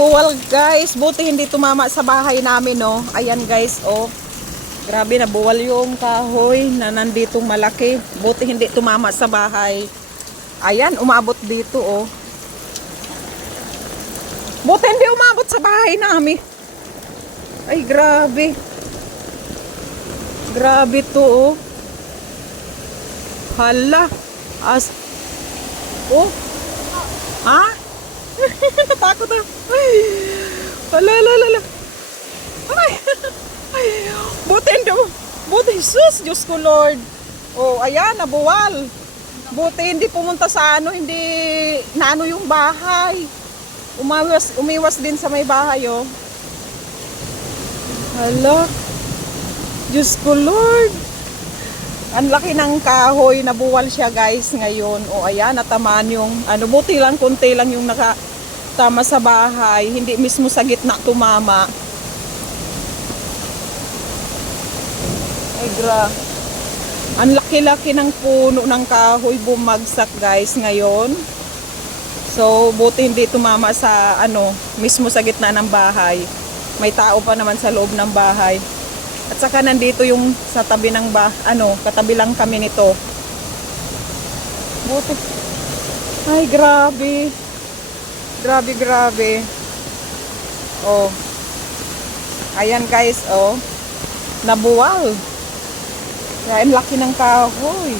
nabuwal guys. Buti hindi tumama sa bahay namin, no. Ayan guys, oh. Grabe, nabuwal yung kahoy na nanditong malaki. Buti hindi tumama sa bahay. Ayan, umabot dito, oh. Buti hindi umabot sa bahay namin. Ay, grabe. Grabe to, oh. Hala. Oh. Ha? Natakot na. Hala, hala, hala. Ay. Buti hindi. Buti, sus, Diyos ko, Lord. Oh, ayan, nabuwal. Buti hindi pumunta sa ano, hindi naano yung bahay. Umiwas din sa may bahay, oh. Hala. Diyos ko, Lord. Ang laki ng kahoy, nabuwal siya guys ngayon. O ayan, natamaan yung, ano, buti lang, konti lang yung nakatama sa bahay. Hindi mismo sa gitna tumama. Ay, ang laki-laki ng puno ng kahoy bumagsak guys ngayon. So, buti hindi tumama sa, ano, mismo sa gitna ng bahay. May tao pa naman sa loob ng bahay. At saka nandito yung sa tabi ng katabi lang kami nito. Buti. Ay, grabe. Grabe, grabe. Oh. Ayan guys, oh. Nabuwal. Kaya ang laki ng kahoy.